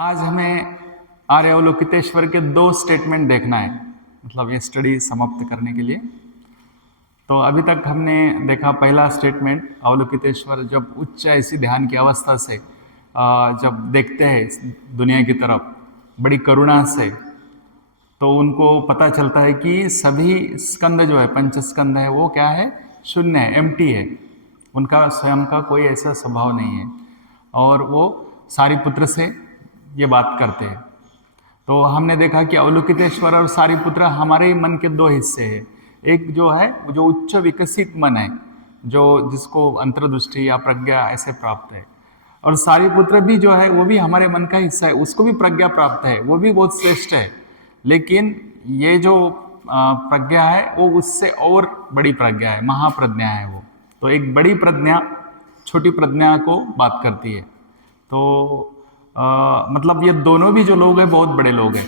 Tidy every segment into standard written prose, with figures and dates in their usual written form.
आज हमें आर्य अवलोकितेश्वर के दो स्टेटमेंट देखना है, मतलब ये स्टडी समाप्त करने के लिए। तो अभी तक हमने देखा पहला स्टेटमेंट, अवलोकितेश्वर जब उच्च ऐसी ध्यान की अवस्था से जब देखते हैं दुनिया की तरफ बड़ी करुणा से, तो उनको पता चलता है कि सभी स्कंद जो है, पंच स्कंद है, वो क्या है, शून्य है, एम्प्टी है। उनका स्वयं का कोई ऐसा स्वभाव नहीं है और वो सारिपुत्र से ये बात करते हैं। तो हमने देखा कि अवलोकितेश्वर और सारिपुत्र हमारे ही मन के दो हिस्से हैं। एक जो है जो उच्च विकसित मन है, जो जिसको अंतर्दृष्टि या प्रज्ञा ऐसे प्राप्त है, और सारिपुत्र भी जो है वो भी हमारे मन का हिस्सा है, उसको भी प्रज्ञा प्राप्त है, वो भी बहुत श्रेष्ठ है। लेकिन ये जो प्रज्ञा है वो उससे और बड़ी प्रज्ञा है, महाप्रज्ञा है वो। तो एक बड़ी प्रज्ञा छोटी प्रज्ञा को बात करती है। तो मतलब ये दोनों भी जो लोग हैं बहुत बड़े लोग हैं।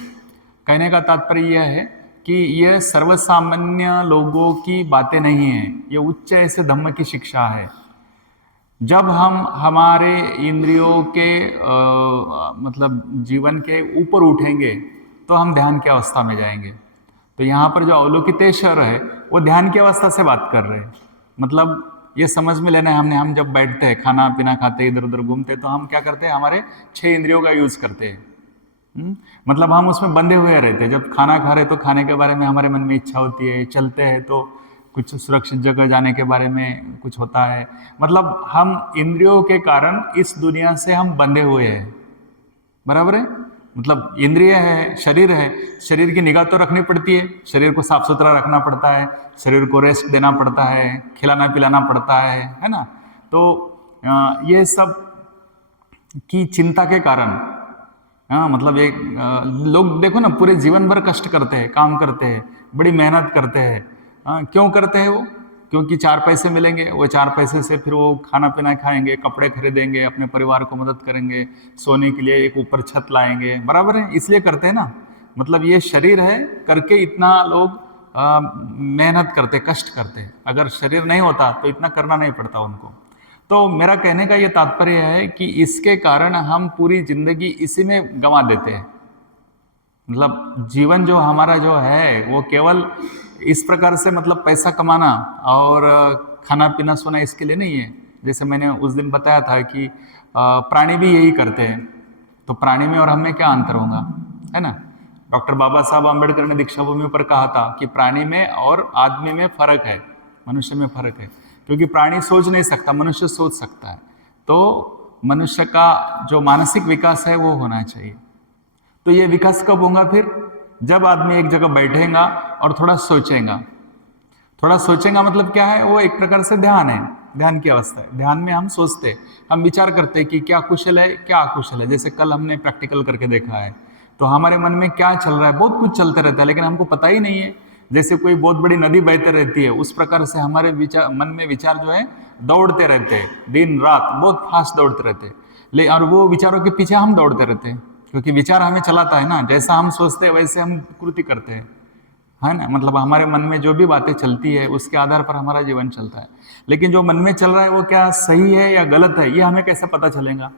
कहने का तात्पर्य यह है कि ये सर्वसामान्य लोगों की बातें नहीं है, ये उच्च ऐसे धम्म की शिक्षा है। जब हम हमारे इंद्रियों के मतलब जीवन के ऊपर उठेंगे तो हम ध्यान की अवस्था में जाएंगे। तो यहाँ पर जो अवलोकितेश्वर है वो ध्यान की अवस्था से बात कर रहे हैं। मतलब ये समझ में लेना है हमने, हम जब बैठते हैं खाना पीना खाते इधर उधर घूमते तो हम क्या करते हैं, हमारे 6 इंद्रियों का यूज करते हैं। मतलब हम उसमें बंधे हुए रहते हैं। जब खाना खा रहे तो खाने के बारे में हमारे मन में इच्छा होती है, चलते हैं तो कुछ सुरक्षित जगह जाने के बारे में कुछ होता है। मतलब हम इंद्रियों के कारण इस दुनिया से हम बंधे हुए हैं, बराबर है। मतलब इंद्रिय है, शरीर है, शरीर की निगाह तो रखनी पड़ती है, शरीर को साफ सुथरा रखना पड़ता है, शरीर को रेस्ट देना पड़ता है, खिलाना पिलाना पड़ता है ना। तो ये सब की चिंता के कारण मतलब एक लोग देखो ना पूरे जीवन भर कष्ट करते हैं, काम करते हैं, बड़ी मेहनत करते हैं। क्यों करते हैं वो? क्योंकि 4 पैसे मिलेंगे, वो 4 पैसे से फिर वो खाना पीना खाएंगे, कपड़े खरीदेंगे, अपने परिवार को मदद करेंगे, सोने के लिए एक ऊपर छत लाएंगे, बराबर है, इसलिए करते हैं ना। मतलब ये शरीर है करके इतना लोग मेहनत करते, कष्ट करते। अगर शरीर नहीं होता तो इतना करना नहीं पड़ता उनको। तो मेरा कहने का ये तात्पर्य है कि इसके कारण हम पूरी जिंदगी इसी में गंवा देते हैं। मतलब जीवन जो हमारा जो है वो केवल इस प्रकार से, मतलब पैसा कमाना और खाना पीना सोना इसके लिए नहीं है। जैसे मैंने उस दिन बताया था कि प्राणी भी यही करते हैं। तो प्राणी में और हम में क्या अंतर होगा, है ना। डॉक्टर बाबा साहब आम्बेडकर ने दीक्षा भूमि पर कहा था कि प्राणी में और आदमी में फर्क है, मनुष्य में फर्क है। क्योंकि प्राणी सोच नहीं सकता, मनुष्य सोच सकता है। तो मनुष्य का जो मानसिक विकास है वो होना चाहिए। तो ये विकास कब होगा फिर? जब आदमी एक जगह बैठेगा और थोड़ा सोचेगा। थोड़ा सोचेगा मतलब क्या है, वो एक प्रकार से ध्यान है, ध्यान की अवस्था है। ध्यान में हम सोचते, हम विचार करते कि क्या कुशल है क्या अकुशल है। जैसे कल हमने प्रैक्टिकल करके देखा है, तो हमारे मन में क्या चल रहा है, बहुत कुछ चलते रहता है लेकिन हमको पता ही नहीं है। जैसे कोई बहुत बड़ी नदी बहते रहती है, उस प्रकार से हमारे विचार, मन में विचार जो है दौड़ते रहते हैं, दिन रात बहुत फास्ट दौड़ते रहते हैं। और वो विचारों के पीछे हम दौड़ते रहते हैं, क्योंकि विचार हमें चलाता है ना। जैसा हम सोचते हैं वैसे हम कृति करते हैं, है ना। मतलब हमारे मन में जो भी बातें चलती है उसके आधार पर हमारा जीवन चलता है। लेकिन जो मन में चल रहा है वो क्या सही है या गलत है, ये हमें कैसे पता चलेगा?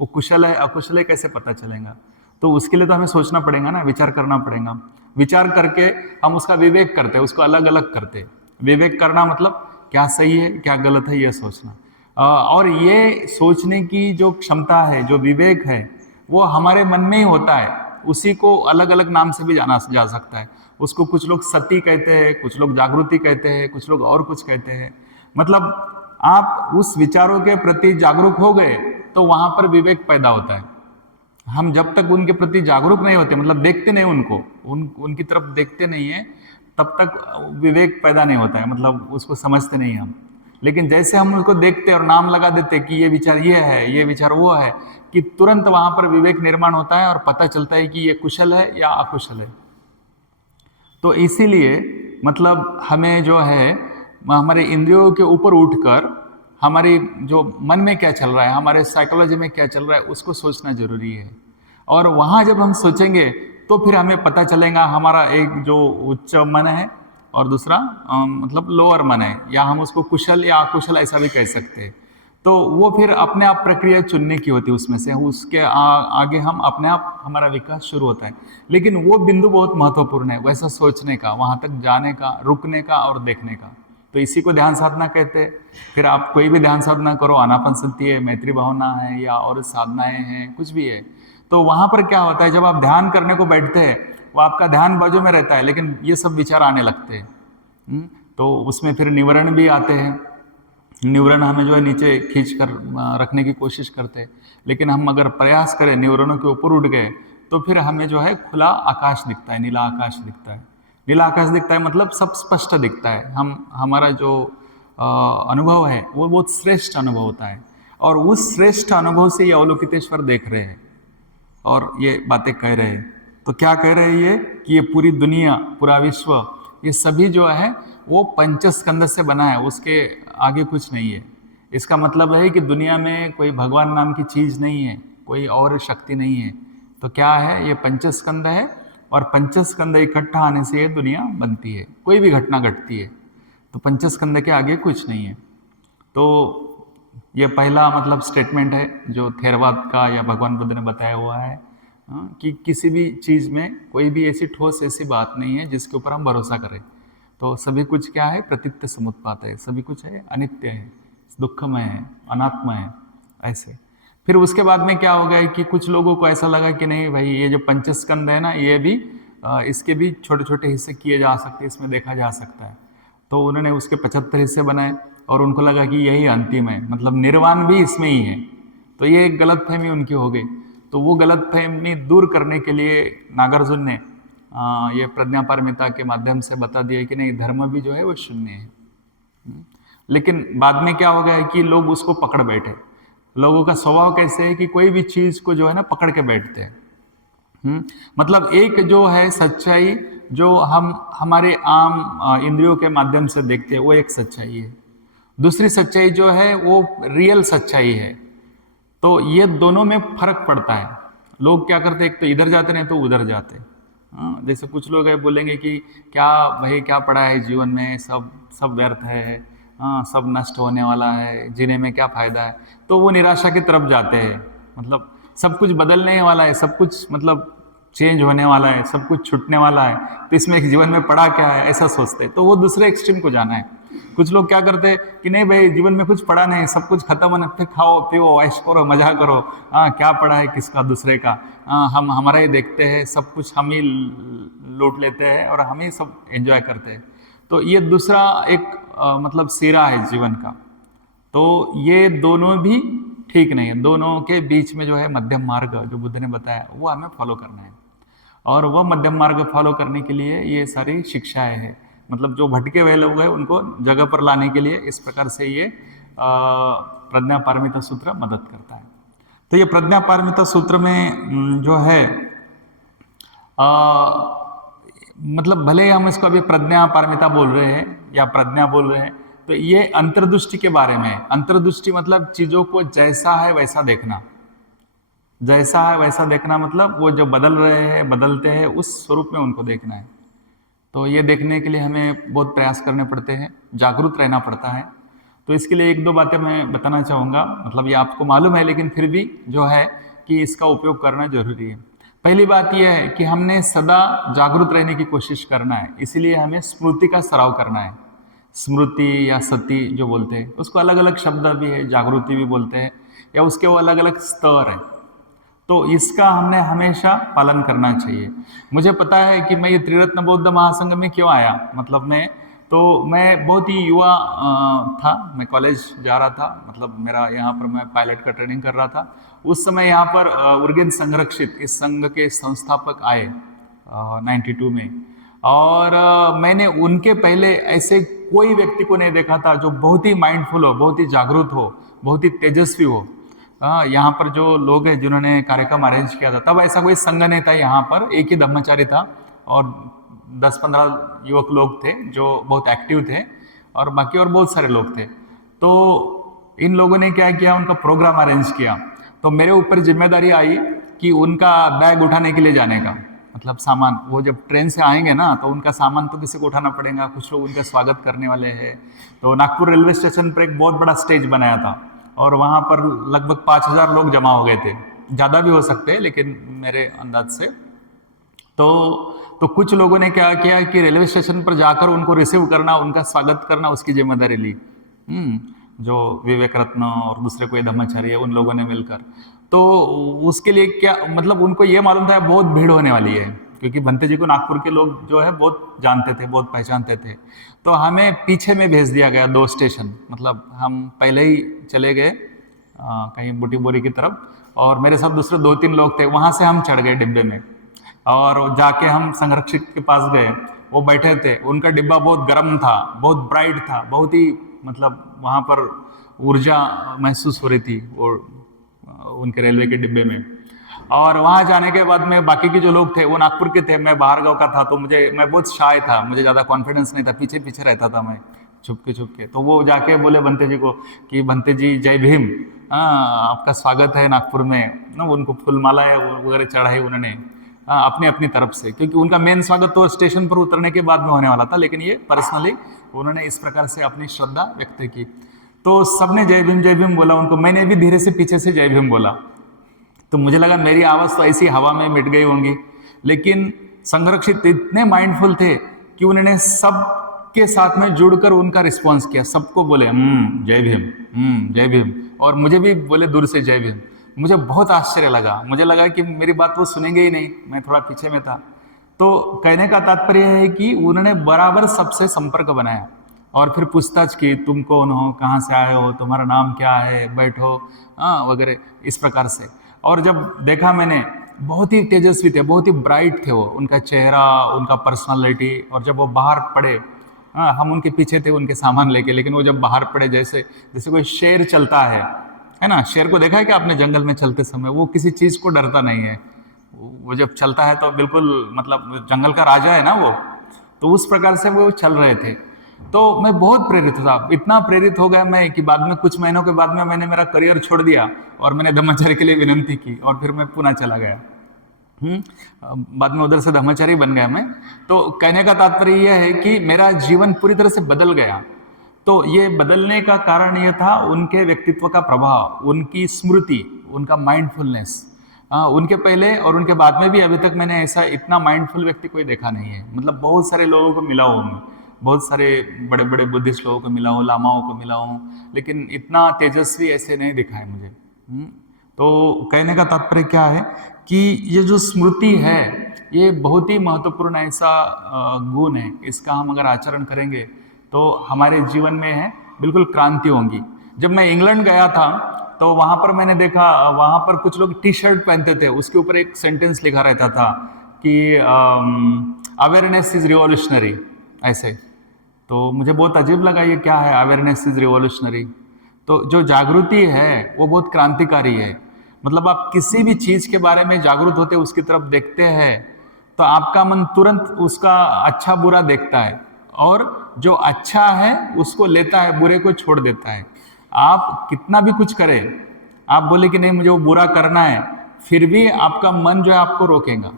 वो कुशल है अकुशल है कैसे पता चलेगा? तो उसके लिए तो हमें सोचना पड़ेगा ना, विचार करना पड़ेगा। विचार करके हम उसका विवेक करते हैं, उसको अलग अलग करते हैं। विवेक करना मतलब क्या सही है क्या गलत है ये सोचना। और ये सोचने की जो क्षमता है, जो विवेक है, वो हमारे मन में ही होता है। उसी को अलग अलग नाम से भी जाना जा सकता है। उसको कुछ लोग सती कहते हैं, कुछ लोग जागृति कहते हैं, कुछ लोग और कुछ कहते हैं। मतलब आप उस विचारों के प्रति जागरूक हो गए तो वहां पर विवेक पैदा होता है। हम जब तक उनके प्रति जागरूक नहीं होते, मतलब देखते नहीं उनको, उनकी तरफ देखते नहीं है, तब तक विवेक पैदा नहीं होता है, मतलब उसको समझते नहीं हम। लेकिन जैसे हम उनको देखते और नाम लगा देते कि ये विचार ये है, ये विचार वो है, कि तुरंत वहां पर विवेक निर्माण होता है और पता चलता है कि ये कुशल है या अकुशल है। तो इसीलिए मतलब हमें जो है हमारे इंद्रियों के ऊपर उठकर हमारी जो मन में क्या चल रहा है, हमारे साइकोलॉजी में क्या चल रहा है, उसको सोचना जरूरी है। और वहां जब हम सोचेंगे तो फिर हमें पता चलेगा हमारा एक जो उच्च मन है और दूसरा मतलब लोअर मन है, या हम उसको कुशल या अकुशल ऐसा भी कह सकते हैं। तो वो फिर अपने आप प्रक्रिया चुनने की होती है उसमें से, उसके आगे हम अपने आप हमारा विकास शुरू होता है। लेकिन वो बिंदु बहुत महत्वपूर्ण है, वैसा सोचने का, वहाँ तक जाने का, रुकने का और देखने का। तो इसी को ध्यान साधना कहते हैं। फिर आप कोई भी ध्यान साधना करो, आनापानसति है, मैत्री भावना है, या और साधनाएं हैं, कुछ भी है, तो वहाँ पर क्या होता है, जब आप ध्यान करने को बैठते हैं, वो आपका ध्यान बाजू में रहता है, लेकिन ये सब विचार आने लगते हैं। तो उसमें फिर निवरण भी आते हैं। न्यूरन हमें जो है नीचे खींच कर रखने की कोशिश करते हैं, लेकिन हम अगर प्रयास करें, न्यूरनों के ऊपर उठ गए, तो फिर हमें जो है खुला आकाश दिखता है, नीला आकाश दिखता है। नीला आकाश दिखता है मतलब सब स्पष्ट दिखता है। हमारा जो अनुभव है वो बहुत श्रेष्ठ अनुभव होता है, और उस श्रेष्ठ अनुभव से ये अवलोकितेश्वर देख रहे हैं और ये बातें कह रहे हैं। तो क्या कह रहे हैं ये, कि ये पूरी दुनिया, पूरा विश्व, ये सभी जो है वो पंचस्कंद से बना है, उसके आगे कुछ नहीं है। इसका मतलब है कि दुनिया में कोई भगवान नाम की चीज नहीं है, कोई और शक्ति नहीं है। तो क्या है, ये पंचस्कंद है, और पंचस्कंद इकट्ठा आने से ये दुनिया बनती है, कोई भी घटना घटती है। तो पंचस्कंद के आगे कुछ नहीं है। तो ये पहला मतलब स्टेटमेंट है जो थेरवाद का या भगवान बुद्ध ने बताया हुआ है, कि किसी भी चीज़ में कोई भी ऐसी ठोस ऐसी बात नहीं है जिसके ऊपर हम भरोसा करें। तो सभी कुछ क्या है, प्रतीत्य समुत्पात है, सभी कुछ है अनित्य है, दुखमय है, अनात्मा है, ऐसे। फिर उसके बाद में क्या हो गया कि कुछ लोगों को ऐसा लगा कि नहीं भाई, ये जो पंचस्कंद है ना, ये भी इसके भी छोटे छोटे हिस्से किए जा सकते हैं, इसमें देखा जा सकता है। तो उन्होंने उसके 75 हिस्से बनाए, और उनको लगा कि यही अंतिम है, मतलब निर्वाण भी इसमें ही है। तो ये एक गलतफहमी उनकी हो गई। तो वो गलतफहमी दूर करने के लिए नागार्जुन ने ये प्रज्ञापारमिता के माध्यम से बता दिया कि नहीं, धर्म भी जो है वो शून्य है। लेकिन बाद में क्या हो गया है कि लोग उसको पकड़ बैठे। लोगों का स्वभाव कैसे है कि कोई भी चीज को जो है ना पकड़ के बैठते हैं। मतलब एक जो है सच्चाई जो हम हमारे आम इंद्रियों के माध्यम से देखते हैं, वो एक सच्चाई है। दूसरी सच्चाई जो है वो रियल सच्चाई है। तो ये दोनों में फर्क पड़ता है। लोग क्या करते हैं, एक तो इधर जाते नहीं तो उधर जाते। जैसे कुछ लोग है बोलेंगे कि क्या भाई, क्या पड़ा है जीवन में, सब व्यर्थ है, सब नष्ट होने वाला है, जीने में क्या फायदा है। तो वो निराशा की तरफ जाते हैं। मतलब सब कुछ बदलने वाला है, सब कुछ मतलब चेंज होने वाला है, सब कुछ छूटने वाला है, तो इसमें जीवन में पड़ा क्या है, ऐसा सोचते हैं। तो वो दूसरे एक्सट्रीम को जाना है। कुछ लोग क्या करते हैं कि नहीं भाई, जीवन में कुछ पड़ा नहीं, सब कुछ खत्म होने, फिर खाओ पियो ऐश करो मजा करो, क्या पड़ा है किसका दूसरे का, हम हमारा ही देखते हैं, सब कुछ हम ही लूट लेते हैं और हम ही सब एंजॉय करते हैं। तो ये दूसरा एक मतलब सिरा है जीवन का। तो ये दोनों भी ठीक नहीं है। दोनों के बीच में जो है मध्यम मार्ग जो बुद्ध ने बताया वो हमें फॉलो करना है, और वह मध्यम मार्ग फॉलो करने के लिए ये सारी शिक्षाएं हैं। मतलब जो भटके हुए लोग हैं उनको जगह पर लाने के लिए इस प्रकार से ये प्रज्ञापारमिता सूत्र मदद करता है। तो ये प्रज्ञापारमिता सूत्र में जो है मतलब भले ही हम इसको अभी प्रज्ञापारमिता बोल रहे हैं या प्रज्ञा बोल रहे हैं, तो ये अंतर्दृष्टि के बारे में है। अंतर्दृष्टि मतलब चीजों को जैसा है वैसा देखना। जैसा है वैसा देखना मतलब वो जो बदल रहे हैं, बदलते हैं, उस स्वरूप में उनको देखना है। तो ये देखने के लिए हमें बहुत प्रयास करने पड़ते हैं, जागरूक रहना पड़ता है। तो इसके लिए एक दो बातें मैं बताना चाहूँगा। मतलब ये आपको मालूम है, लेकिन फिर भी जो है कि इसका उपयोग करना जरूरी है। पहली बात यह है कि हमने सदा जागरूक रहने की कोशिश करना है, इसीलिए हमें स्मृति का सराव करना है। स्मृति या सती जो बोलते हैं, उसको अलग अलग शब्द भी है, जागृति भी बोलते हैं, या उसके वो अलग अलग स्तर है। तो इसका हमने हमेशा पालन करना चाहिए। मुझे पता है कि मैं ये त्रिरत्न बौद्ध महासंघ में क्यों आया। मतलब मैं बहुत ही युवा था, मैं कॉलेज जा रहा था, मतलब मेरा यहाँ पर मैं पायलट का ट्रेनिंग कर रहा था। उस समय यहाँ पर उर्गेन संरक्षित इस संघ के संस्थापक आए 92 में, और मैंने उनके पहले ऐसे कोई व्यक्ति को नहीं देखा था जो बहुत ही माइंडफुल हो, बहुत ही जागरूक हो, बहुत ही तेजस्वी हो। यहाँ पर जो लोग हैं जिन्होंने कार्यक्रम अरेंज किया था, तब ऐसा कोई संघ नहीं था यहाँ पर, एक ही ब्रह्मचारी था और 10-15 युवक लोग थे जो बहुत एक्टिव थे, और बाकी और बहुत सारे लोग थे। तो इन लोगों ने क्या किया, उनका प्रोग्राम अरेंज किया। तो मेरे ऊपर जिम्मेदारी आई कि उनका बैग उठाने के लिए जाने का, मतलब सामान, वो जब ट्रेन से आएंगे ना तो उनका सामान तो किसी को उठाना पड़ेगा, कुछ लोग उनका स्वागत करने वाले हैं। तो नागपुर रेलवे स्टेशन पर एक बहुत बड़ा स्टेज बनाया था, और वहाँ पर लगभग 5,000 लोग जमा हो गए थे, ज़्यादा भी हो सकते हैं लेकिन मेरे अंदाज से। तो कुछ लोगों ने क्या किया कि रेलवे स्टेशन पर जाकर उनको रिसीव करना, उनका स्वागत करना, उसकी जिम्मेदारी ली। जो विवेक रत्न और दूसरे कोई धर्माचार्य है, उन लोगों ने मिलकर। तो उसके लिए क्या मतलब, उनको ये मालूम था बहुत भीड़ होने वाली है, क्योंकि भंते जी को नागपुर के लोग जो है बहुत जानते थे, बहुत पहचानते थे। तो हमें पीछे में भेज दिया गया 2 स्टेशन, मतलब हम पहले ही चले गए कहीं बूटी बोरी की तरफ, और मेरे साथ दूसरे 2-3 लोग थे, वहां से हम चढ़ गए डिब्बे में और जाके हम संरक्षक के पास गए। वो बैठे थे, उनका डिब्बा बहुत गर्म था, बहुत ब्राइट था, बहुत ही मतलब वहाँ पर ऊर्जा महसूस हो रही थी वो उनके रेलवे के डिब्बे में। और वहाँ जाने के बाद में बाकी के जो लोग थे वो नागपुर के थे, मैं बाहर गाँव का था, तो मैं बहुत शाय था, मुझे ज़्यादा कॉन्फिडेंस नहीं था, पीछे पीछे रहता था मैं छुप के। तो वो जाके बोले भंते जी को कि भंते जी जय भीम, आपका स्वागत है नागपुर में ना। उनको फूलमाला वगैरह चढ़ाई उन्होंने अपनी अपनी तरफ से, क्योंकि उनका मेन स्वागत तो स्टेशन पर उतरने के बाद में होने वाला था, लेकिन ये पर्सनली उन्होंने इस प्रकार से अपनी श्रद्धा व्यक्त की। तो सबने जय भीम बोला उनको, मैंने भी धीरे से पीछे से जय भीम बोला। तो मुझे लगा मेरी आवाज़ तो ऐसी हवा में मिट गई होंगी, लेकिन संरक्षित इतने माइंडफुल थे कि उन्होंने सब के साथ में जुड़कर उनका रिस्पॉन्स किया, सबको बोले जय भीम, जय भीम, और मुझे भी बोले दूर से जय भीम। मुझे बहुत आश्चर्य लगा, मुझे लगा कि मेरी बात वो सुनेंगे ही नहीं, मैं थोड़ा पीछे में था। तो कहने का तात्पर्य है कि उन्होंने बराबर सबसे संपर्क बनाया और फिर पूछताछ की, तुम कौन हो, कहाँ से आए हो, तुम्हारा नाम क्या है, बैठो वगैरह इस प्रकार से। और जब देखा मैंने, बहुत ही तेजस्वी थे, बहुत ही ब्राइट थे वो, उनका चेहरा, उनका पर्सनालिटी। और जब वो बाहर पड़े, हम उनके पीछे थे उनके सामान लेके, लेकिन वो जब बाहर पड़े जैसे कोई शेर चलता है ना, शेर को देखा है कि आपने जंगल में चलते समय, वो किसी चीज को डरता नहीं है, वो जब चलता है तो बिल्कुल मतलब जंगल का राजा है ना वो, तो उस प्रकार से वो चल रहे थे। तो मैं बहुत प्रेरित था, इतना प्रेरित हो गया मैं कि बाद में कुछ महीनों के बाद में मैंने मेरा करियर छोड़ दिया और मैंने धर्माचार्य के लिए विनंती की और फिर मैं पुणे चला गया। बाद में उधर से धर्माचारी बन गया मैं। तो कहने का तात्पर्य यह है कि मेरा जीवन पूरी तरह से बदल गया। तो ये बदलने का कारण यह था उनके व्यक्तित्व का प्रभाव, उनकी स्मृति, उनका माइंडफुलनेस। उनके पहले और उनके बाद में भी अभी तक मैंने ऐसा इतना माइंडफुल व्यक्ति कोई देखा नहीं है। मतलब बहुत सारे लोगों को मिला हूँ मैं, बहुत सारे बड़े बड़े बुद्धिस्ट लोगों को मिला हूँ, लामाओं को मिला हूँ, लेकिन इतना तेजस्वी ऐसे नहीं दिखा है मुझे। तो कहने का तात्पर्य क्या है कि ये जो स्मृति है ये बहुत ही महत्वपूर्ण ऐसा गुण है, इसका हम अगर आचरण करेंगे तो हमारे जीवन में है बिल्कुल क्रांति होंगी। जब मैं इंग्लैंड गया था तो वहाँ पर मैंने देखा, वहाँ पर कुछ लोग टी शर्ट पहनते थे, उसके ऊपर एक सेंटेंस लिखा रहता था कि अवेयरनेस इज रिवॉल्यूशनरी, ऐसे। तो मुझे बहुत अजीब लगा ये क्या है अवेयरनेस इज रिवॉल्यूशनरी। तो जो जागृति है वो बहुत क्रांतिकारी है। मतलब आप किसी भी चीज के बारे में जागरूक होते, उसकी तरफ देखते हैं तो आपका मन तुरंत उसका अच्छा बुरा देखता है और जो अच्छा है उसको लेता है, बुरे को छोड़ देता है। आप कितना भी कुछ करें, आप बोले कि नहीं मुझे वो बुरा करना है, फिर भी आपका मन जो है आपको रोकेगा।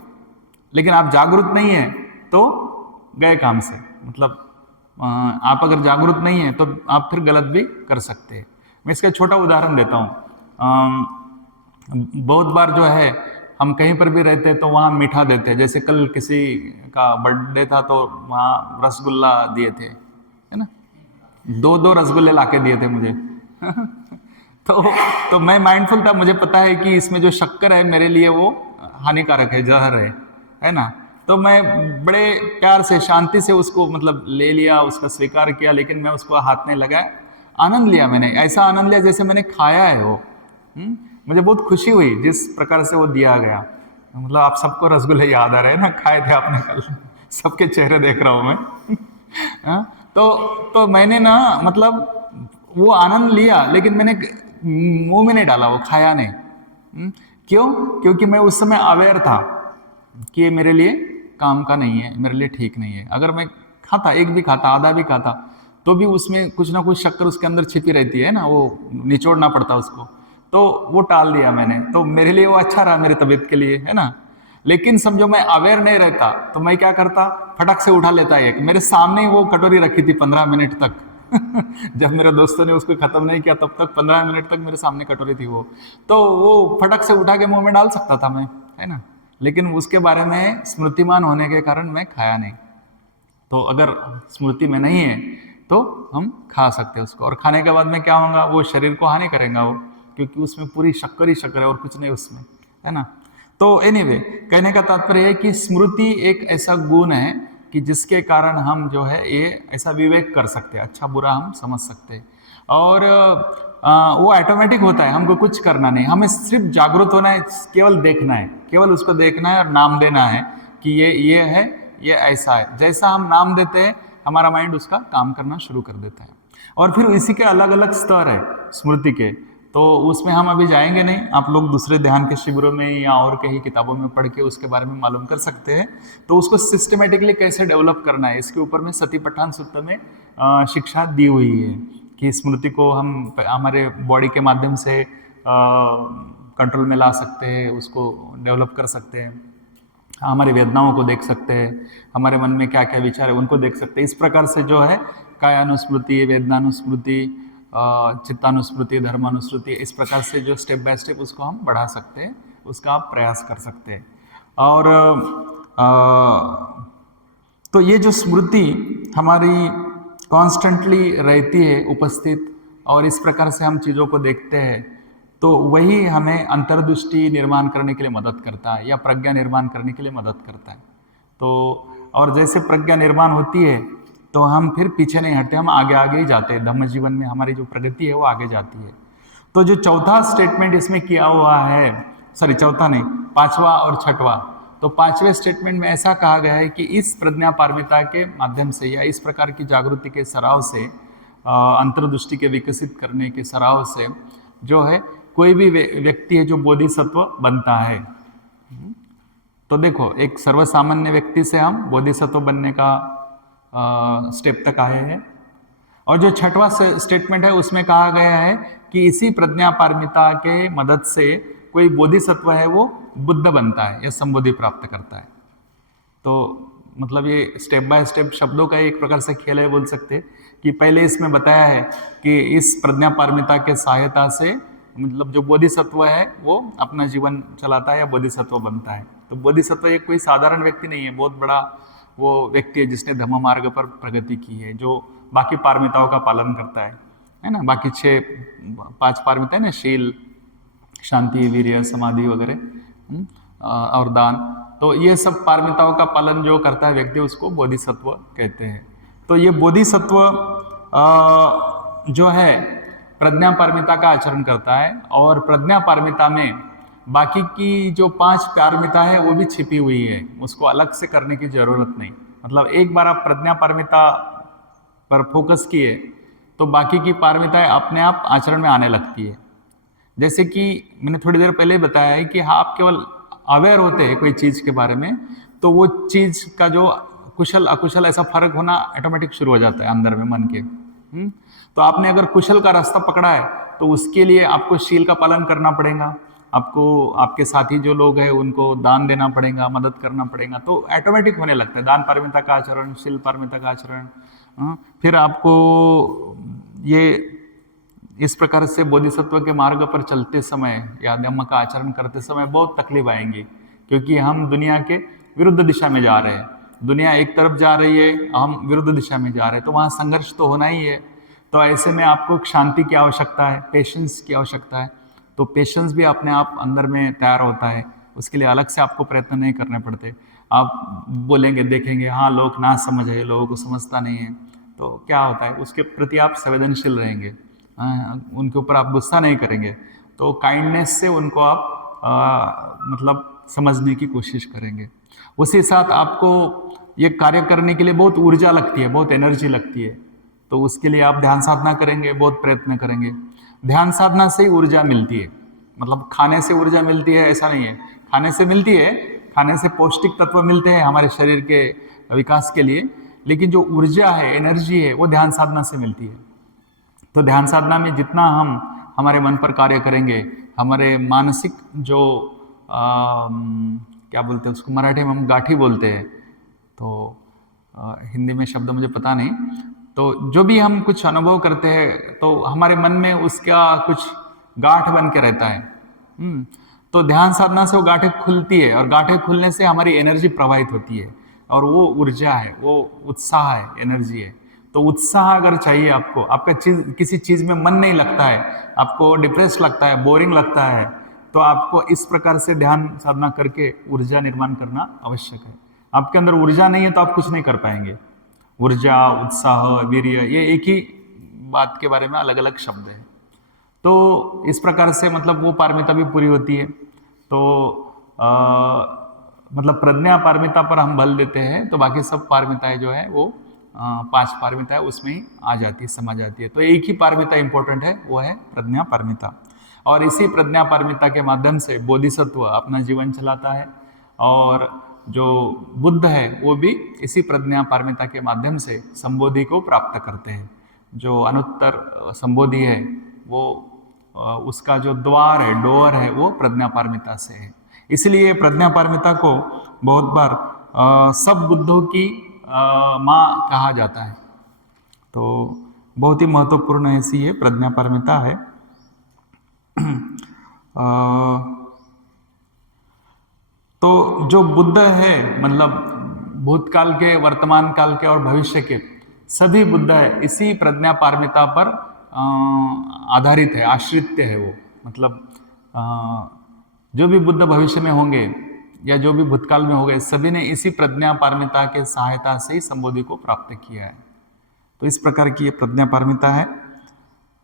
लेकिन आप जागरूक नहीं है तो गए काम से। मतलब आप अगर जागरूक नहीं है तो आप फिर गलत भी कर सकते हैं। मैं इसका छोटा उदाहरण देता हूँ। बहुत बार जो है हम कहीं पर भी रहते हैं तो वहाँ मीठा देते हैं। जैसे कल किसी का बर्थडे था तो वहाँ रसगुल्ला दिए थे, है ना, 2 रसगुल्ले लाके दिए थे मुझे। तो मैं माइंडफुल था, मुझे पता है कि इसमें जो शक्कर है मेरे लिए वो हानिकारक है, जहर है ना। तो मैं बड़े प्यार से शांति से उसको मतलब ले लिया, उसका स्वीकार किया, लेकिन मैं उसको हाथ नहीं लगाया, आनंद लिया। मैंने ऐसा आनंद लिया जैसे मैंने खाया है वो। मुझे बहुत खुशी हुई जिस प्रकार से वो दिया गया। मतलब आप सबको रसगुल्ले याद आ रहे हैं ना, खाए थे आपने कल, सबके चेहरे देख रहा हूं मैं। तो मैंने ना मतलब वो आनंद लिया, लेकिन मैंने मुंह में नहीं डाला, वो खाया नहीं। क्यों? क्योंकि मैं उस समय अवेयर था कि ये मेरे लिए काम का नहीं है, मेरे लिए ठीक नहीं है। अगर मैं खाता, एक भी खाता, आधा भी खाता, तो भी उसमें कुछ ना कुछ शक्कर उसके अंदर छिपी रहती है ना, वो निचोड़ना पड़ता उसको। तो वो टाल दिया मैंने, तो मेरे लिए वो अच्छा रहा, मेरी तबीयत के लिए, है ना। लेकिन समझो मैं अवेयर नहीं रहता तो मैं क्या करता, फटक से उठा लेता एक। मेरे सामने ही वो कटोरी रखी थी 15 मिनट तक। जब मेरे दोस्तों ने उसको खत्म नहीं किया तब तक 15 मिनट तक मेरे सामने कटोरी थी वो, तो वो फटक से उठा के मुंह में डाल सकता था मैं, है ना, लेकिन उसके बारे में स्मृतिमान होने के कारण मैं खाया नहीं। तो अगर स्मृति में नहीं है तो हम खा सकते हैं उसको, और खाने के बाद में क्या होगा, वो शरीर को हानि करेगा वो, क्योंकि उसमें पूरी शक्कर ही शक्कर है और कुछ नहीं उसमें, है ना। तो एनीवे, कहने का तात्पर्य है कि स्मृति एक ऐसा गुण है कि जिसके कारण हम जो है ये ऐसा विवेक कर सकते हैं, अच्छा बुरा हम समझ सकते हैं, और वो ऑटोमेटिक होता है, हमको कुछ करना नहीं, हमें सिर्फ जागरूक होना है, केवल देखना है, केवल उसको देखना है और नाम देना है कि ये है, ये ऐसा है। जैसा हम नाम देते हैं हमारा माइंड उसका काम करना शुरू कर देता है। और फिर इसी के अलग अलग स्तर है स्मृति के, तो उसमें हम अभी जाएंगे नहीं, आप लोग दूसरे ध्यान के शिविरों में या और कहीं किताबों में पढ़ के उसके बारे में मालूम कर सकते हैं। तो उसको सिस्टमेटिकली कैसे डेवलप करना है, इसके ऊपर में सतिपट्ठान सूत्र में शिक्षा दी हुई है कि स्मृति को हम हमारे बॉडी के माध्यम से कंट्रोल में ला सकते हैं, उसको डेवलप कर सकते हैं, हमारी वेदनाओं को देख सकते हैं, हमारे मन में क्या क्या विचार है उनको देख सकते हैं। इस प्रकार से जो है कायानुस्मृति, वेदनानुस्मृति, चित्तानुस्मृति, धर्मानुस्मृति, इस प्रकार से जो स्टेप बाय स्टेप उसको हम बढ़ा सकते हैं, उसका आप प्रयास कर सकते हैं। और तो ये जो स्मृति हमारी कॉन्स्टेंटली रहती है उपस्थित, और इस प्रकार से हम चीज़ों को देखते हैं, तो वही हमें अंतर्दृष्टि निर्माण करने के लिए मदद करता है या प्रज्ञा निर्माण करने के लिए मदद करता है। तो और जैसे प्रज्ञा निर्माण होती है तो हम फिर पीछे नहीं हटते, हम आगे आगे ही जाते हैं, धम्म जीवन में हमारी जो प्रगति है वो आगे जाती है। तो जो चौथा स्टेटमेंट इसमें किया हुआ है, सॉरी चौथा नहीं, पांचवा और छठवा, तो पांचवें स्टेटमेंट में ऐसा कहा गया है कि इस प्रज्ञा पारमिता के माध्यम से या इस प्रकार की जागृति के सराव से, अंतर्दृष्टि के विकसित करने के सराव से जो है कोई भी व्यक्ति है जो बोधिसत्व बनता है। तो देखो, एक सर्वसामान्य व्यक्ति से हम बोधिसत्व बनने का स्टेप तक आए हैं, और जो छठवां स्टेटमेंट है उसमें कहा गया है कि इसी प्रज्ञा पारमिता के मदद से कोई बोधिसत्व है वो बुद्ध बनता है या संबोधि प्राप्त करता है। तो मतलब ये स्टेप बाय स्टेप शब्दों का एक प्रकार से खेल है बोल सकते हैं, कि पहले इसमें बताया है कि इस प्रज्ञा पारमिता के सहायता से मतलब जो बोधिसत्व है वो अपना जीवन चलाता है या बोधिसत्व बनता है। तो बोधिसत्व एक कोई साधारण व्यक्ति नहीं है, बहुत बड़ा वो व्यक्ति है जिसने धम्म मार्ग पर प्रगति की है, जो बाकी पारमिताओं का पालन करता है ना, बाकी 5 पारमिता है ना, शील, शांति, वीर्य, समाधि वगैरह और दान, तो ये सब पारमिताओं का पालन जो करता है व्यक्ति उसको बोधिसत्व कहते हैं। तो ये बोधिसत्व जो है प्रज्ञा पारमिता का आचरण करता है, और प्रज्ञा पारमिता में बाकी की जो 5 पारमिता है वो भी छिपी हुई है, उसको अलग से करने की जरूरत नहीं। मतलब एक बार आप प्रज्ञा पारमिता पर फोकस किए तो बाकी की पारमिताएं अपने आप आचरण में आने लगती है। जैसे कि मैंने थोड़ी देर पहले बताया है कि हाँ, आप केवल अवेयर होते हैं कोई चीज के बारे में, तो वो चीज का जो कुशल अकुशल ऐसा फर्क होना ऑटोमेटिक शुरू हो जाता है अंदर में मन के। तो आपने अगर कुशल का रास्ता पकड़ा है तो उसके लिए आपको शील का पालन करना पड़ेगा, आपको आपके साथी जो लोग हैं उनको दान देना पड़ेगा, मदद करना पड़ेगा, तो ऑटोमेटिक होने लगता है दान पारमिता का आचरण, शील पारमिता का आचरण। फिर आपको ये इस प्रकार से बोधिसत्व के मार्ग पर चलते समय या धम्म का आचरण करते समय बहुत तकलीफ आएंगी, क्योंकि हम दुनिया के विरुद्ध दिशा में जा रहे हैं, दुनिया एक तरफ जा रही है, हम विरुद्ध दिशा में जा रहे हैं, तो वहाँ संघर्ष तो होना ही है। तो ऐसे में आपको शांति की आवश्यकता है, पेशेंस की आवश्यकता है, तो पेशेंस भी अपने आप अंदर में तैयार होता है, उसके लिए अलग से आपको प्रयत्न नहीं करने पड़ते। आप बोलेंगे, देखेंगे हाँ लोग ना समझ है, लोगों को समझता नहीं है, तो क्या होता है उसके प्रति आप संवेदनशील रहेंगे, उनके ऊपर आप गुस्सा नहीं करेंगे, तो काइंडनेस से उनको आप मतलब समझने की कोशिश करेंगे। उसी साथ आपको ये कार्य करने के लिए बहुत ऊर्जा लगती है, बहुत एनर्जी लगती है, तो उसके लिए आप ध्यान साधना करेंगे, बहुत प्रयत्न करेंगे। ध्यान साधना से ही ऊर्जा मिलती है, मतलब खाने से ऊर्जा मिलती है ऐसा नहीं है, खाने से मिलती है, खाने से पौष्टिक तत्व मिलते हैं हमारे शरीर के विकास के लिए, लेकिन जो ऊर्जा है, एनर्जी है, वो ध्यान साधना से मिलती है। तो ध्यान साधना में जितना हम हमारे मन पर कार्य करेंगे, हमारे मानसिक जो क्या बोलते हैं उसको, मराठी में हम गाठी बोलते हैं, तो हिंदी में शब्द मुझे पता नहीं, तो जो भी हम कुछ अनुभव करते हैं तो हमारे मन में उसका कुछ गांठ बन के रहता है। तो ध्यान साधना से वो गांठें खुलती है और गांठें खुलने से हमारी एनर्जी प्रवाहित होती है और वो ऊर्जा है, वो उत्साह है, एनर्जी है। तो उत्साह अगर चाहिए आपको, आपका किसी चीज में मन नहीं लगता है, आपको डिप्रेस लगता है, बोरिंग लगता है, तो आपको इस प्रकार से ध्यान साधना करके ऊर्जा निर्माण करना आवश्यक है। आपके अंदर ऊर्जा नहीं है तो आप कुछ नहीं कर पाएंगे। ऊर्जा, उत्साह, वीर्य, ये एक ही बात के बारे में अलग अलग शब्द है। तो इस प्रकार से मतलब वो पारमिता भी पूरी होती है। तो मतलब प्रज्ञा पारमिता पर हम बल देते हैं तो बाकी सब पारमिताएं जो है वो 5 पारमिताएं उसमें ही आ जाती है, समा जाती है। तो एक ही पारमिता इंपॉर्टेंट है, वो है प्रज्ञा पारमिता। और इसी प्रज्ञा पारमिता के माध्यम से बोधिसत्व अपना जीवन चलाता है और जो बुद्ध है वो भी इसी प्रज्ञा पारमिता के माध्यम से संबोधि को प्राप्त करते हैं। जो अनुत्तर संबोधि है वो उसका जो द्वार है, डोर है, वो प्रज्ञा पारमिता से है। इसलिए प्रज्ञा पारमिता को बहुत बार सब बुद्धों की माँ कहा जाता है। तो बहुत ही महत्वपूर्ण ऐसी ये प्रज्ञा पारमिता है। तो जो बुद्ध है मतलब भूतकाल के, वर्तमान काल के और भविष्य के सभी बुद्ध है इसी प्रज्ञा पारमिता पर आधारित है, आश्रित है वो। मतलब जो भी बुद्ध भविष्य में होंगे या जो भी भूतकाल में हो गए, सभी ने इसी प्रज्ञा पारमिता के सहायता से ही संबोधि को प्राप्त किया है। तो इस प्रकार की ये प्रज्ञा पारमिता है।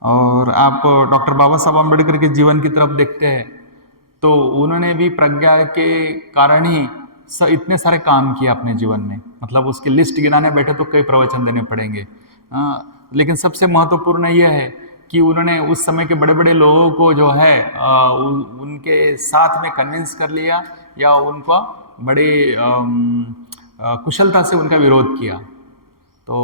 और आप डॉक्टर बाबा साहब अम्बेडकर के जीवन की तरफ देखते हैं तो उन्होंने भी प्रज्ञा के कारण ही इतने सारे काम किए अपने जीवन में। मतलब उसकी लिस्ट गिनाने बैठे तो कई प्रवचन देने पड़ेंगे। लेकिन सबसे महत्वपूर्ण यह है कि उन्होंने उस समय के बड़े बड़े लोगों को जो है उनके साथ में कन्विंस कर लिया या उनका बड़े कुशलता से उनका विरोध किया। तो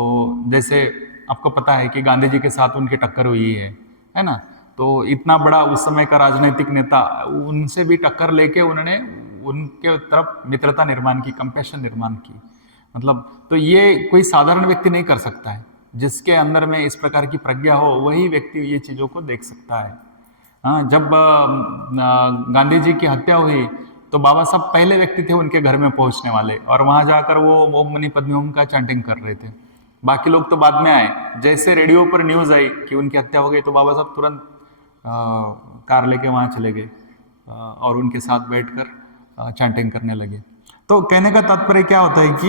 जैसे आपको पता है कि गांधी जी के साथ उनकी टक्कर हुई है ना। तो इतना बड़ा उस समय का राजनीतिक नेता, उनसे भी टक्कर लेके उन्होंने उनके तरफ मित्रता निर्माण की, कंपैशन निर्माण की। मतलब तो ये कोई साधारण व्यक्ति नहीं कर सकता है। जिसके अंदर में इस प्रकार की प्रज्ञा हो वही व्यक्ति ये चीज़ों को देख सकता है। हाँ, जब गांधी जी की हत्या हुई तो बाबा साहब पहले व्यक्ति थे उनके घर में पहुंचने वाले और वहां जाकर वो ओम मनी पद्मे ओम का चैंटिंग कर रहे थे। बाकी लोग तो बाद में आए। जैसे रेडियो पर न्यूज आई कि उनकी हत्या हो गई तो बाबा साहब तुरंत कार लेके वहां चले गए और उनके साथ बैठकर चैंटिंग करने लगे। तो कहने का तात्पर्य क्या होता है कि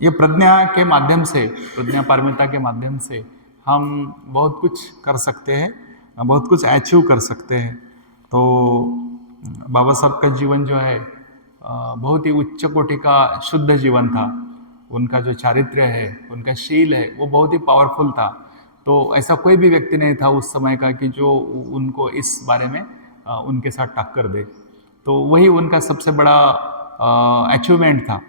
ये प्रज्ञा के माध्यम से, प्रज्ञा पारमिता के माध्यम से हम बहुत कुछ कर सकते हैं, बहुत कुछ अचीव कर सकते हैं। तो बाबा साहब का जीवन जो है बहुत ही उच्च कोटि का शुद्ध जीवन था। उनका जो चारित्र्य है, उनका शील है, वो बहुत ही पावरफुल था। तो ऐसा कोई भी व्यक्ति नहीं था उस समय का कि जो उनको इस बारे में उनके साथ टक्कर दे। तो वही उनका सबसे बड़ा अचीवमेंट था।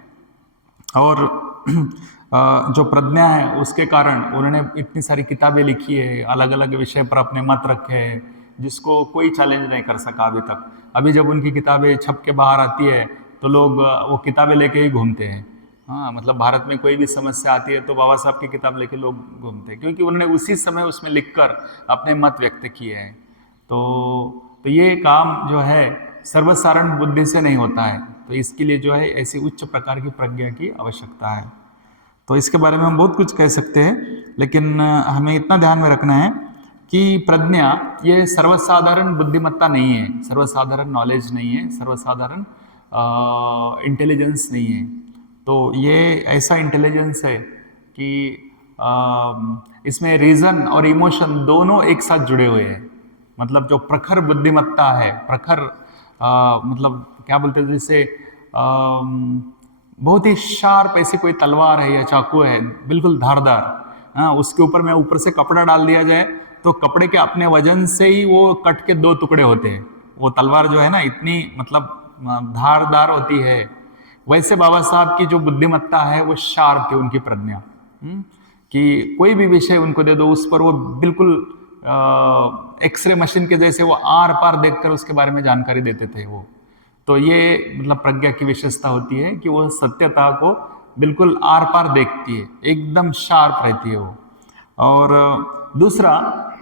और जो प्रज्ञा है उसके कारण उन्होंने इतनी सारी किताबें लिखी है, अलग अलग विषय पर अपने मत रखे हैं, जिसको कोई चैलेंज नहीं कर सका अभी तक। अभी जब उनकी किताबें छप के बाहर आती है तो लोग वो किताबें लेके ही घूमते हैं। हाँ, मतलब भारत में कोई भी समस्या आती है तो बाबा साहब की किताब लेके लोग घूमते हैं, क्योंकि उन्होंने उसी समय उसमें लिखकर अपने मत व्यक्त किए हैं। तो ये काम जो है सर्वसाधारण बुद्धि से नहीं होता है। तो इसके लिए जो है ऐसी उच्च प्रकार की प्रज्ञा की आवश्यकता है। तो इसके बारे में हम बहुत कुछ कह सकते हैं, लेकिन हमें इतना ध्यान में रखना है कि प्रज्ञा ये सर्वसाधारण बुद्धिमत्ता नहीं है, सर्वसाधारण नॉलेज नहीं है, सर्वसाधारण इंटेलिजेंस नहीं है। तो ये ऐसा इंटेलिजेंस है कि इसमें रीजन और इमोशन दोनों एक साथ जुड़े हुए हैं। मतलब जो प्रखर बुद्धिमत्ता है, प्रखर मतलब क्या बोलते हैं, जैसे बहुत ही शार्प ऐसी कोई तलवार है या चाकू है, बिल्कुल धारदार, उसके ऊपर में ऊपर से कपड़ा डाल दिया जाए तो कपड़े के अपने वजन से ही वो कट के 2 टुकड़े होते हैं। वो तलवार जो है ना इतनी मतलब धारदार होती है। वैसे बाबा साहब की जो बुद्धिमत्ता है वो शार्प थी, उनकी प्रज्ञा, कि कोई भी विषय उनको दे दो उस पर वो बिल्कुल एक्सरे मशीन के जैसे वो आर पार देखकर उसके बारे में जानकारी देते थे वो। तो ये मतलब प्रज्ञा की विशेषता होती है कि वो सत्यता को बिल्कुल आर पार देखती है, एकदम शार्प रहती है वो। और दूसरा,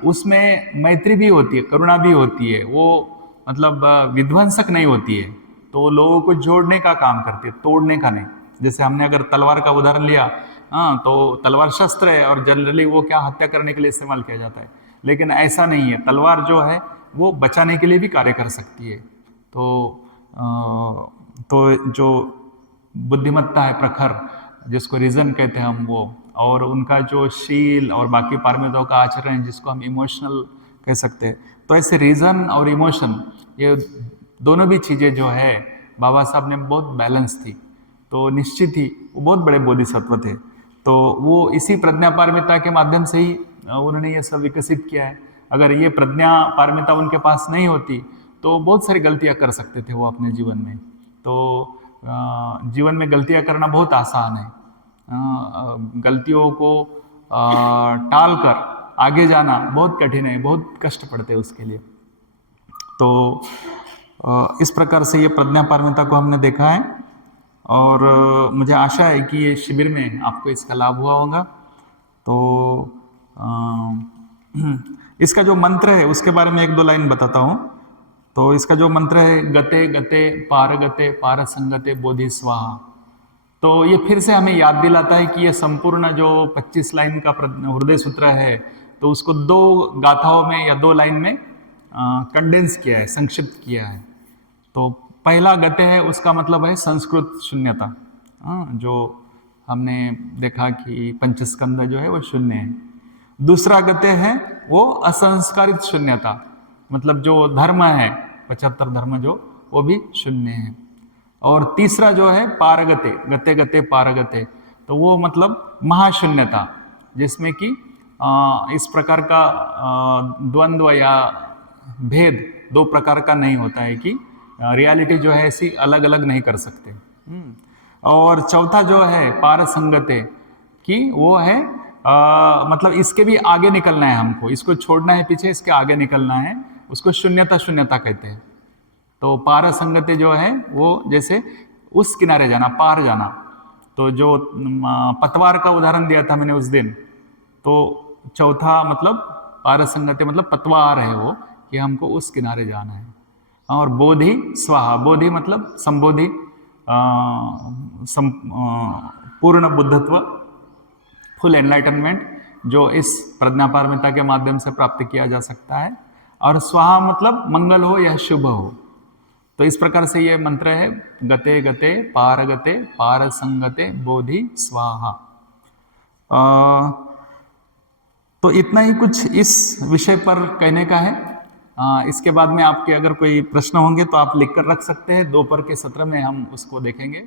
उसमें मैत्री भी होती है, करुणा भी होती है, वो मतलब विध्वंसक नहीं होती है, तो वो लोगों को जोड़ने का काम करती है, तोड़ने का नहीं। जैसे हमने अगर तलवार का उदाहरण लिया, हाँ, तो तलवार शस्त्र है और जनरली वो क्या हत्या करने के लिए इस्तेमाल किया जाता है, लेकिन ऐसा नहीं है। तलवार जो है वो बचाने के लिए भी कार्य कर सकती है। तो जो बुद्धिमत्ता है, प्रखर, जिसको रीजन कहते हैं हम, वो, और उनका जो शील और बाकी पारमिताओं का आचरण है, जिसको हम इमोशनल कह सकते हैं। तो ऐसे रीजन और इमोशन, ये दोनों भी चीज़ें जो है बाबा साहब ने बहुत बैलेंस थी, तो निश्चित ही वो बहुत बड़े बोधिसत्व थे। तो वो इसी प्रज्ञा पारमिता के माध्यम से ही उन्होंने ये सब विकसित किया है। अगर ये प्रज्ञा पारमिता उनके पास नहीं होती तो बहुत सारी गलतियां कर सकते थे वो अपने जीवन में। तो जीवन में गलतियां करना बहुत आसान है, गलतियों को टाल कर आगे जाना बहुत कठिन है, बहुत कष्ट पड़ते हैं उसके लिए। तो इस प्रकार से ये प्रज्ञा पारमिता को हमने देखा है, और मुझे आशा है कि ये शिविर में आपको इसका लाभ हुआ होगा। तो इसका जो मंत्र है उसके बारे में एक दो लाइन बताता हूँ। तो इसका जो मंत्र है, गते गते पार संगते बोधि स्वाहा। तो ये फिर से हमें याद दिलाता है कि ये संपूर्ण जो 25 लाइन का हृदय सूत्र है, तो उसको 2 गाथाओं में या 2 लाइन में कंडेंस किया है, संक्षिप्त किया है। तो पहला गते है, उसका मतलब है संस्कृत शून्यता, जो हमने देखा कि पंचस्कंद जो है वो शून्य है। दूसरा गते है वो असंस्कारित शून्यता, मतलब जो धर्म है 75 धर्म जो, वो भी शून्य है। और तीसरा जो है पारगते, गते गते पारगते, तो वो मतलब महाशून्यता, जिसमें कि इस प्रकार का द्वंद्व या भेद 2 प्रकार का नहीं होता है कि रियलिटी जो है ऐसी अलग अलग नहीं कर सकते। और चौथा जो है पारसंगते, कि वो है मतलब इसके भी आगे निकलना है हमको, इसको छोड़ना है पीछे, इसके आगे निकलना है, उसको शून्यता शून्यता कहते हैं। तो पारसंगते जो है वो जैसे उस किनारे जाना, पार जाना। तो जो पतवार का उदाहरण दिया था मैंने उस दिन, तो चौथा मतलब पारसंगते मतलब पतवार है वो, कि हमको उस किनारे जाना है। और बोधि स्वाहा, बोधि मतलब संबोधि, पूर्ण बुद्धत्व, फुल एनलाइटनमेंट, जो इस प्रज्ञा पारमिता के माध्यम से प्राप्त किया जा सकता है। और स्वाहा मतलब मंगल हो या शुभ हो। तो इस प्रकार से ये मंत्र है, गते गते पार संगते बोधि स्वाहा। तो इतना ही कुछ इस विषय पर कहने का है। इसके बाद में आपके अगर कोई प्रश्न होंगे तो आप लिख कर रख सकते हैं, दोपहर के सत्र में हम उसको देखेंगे।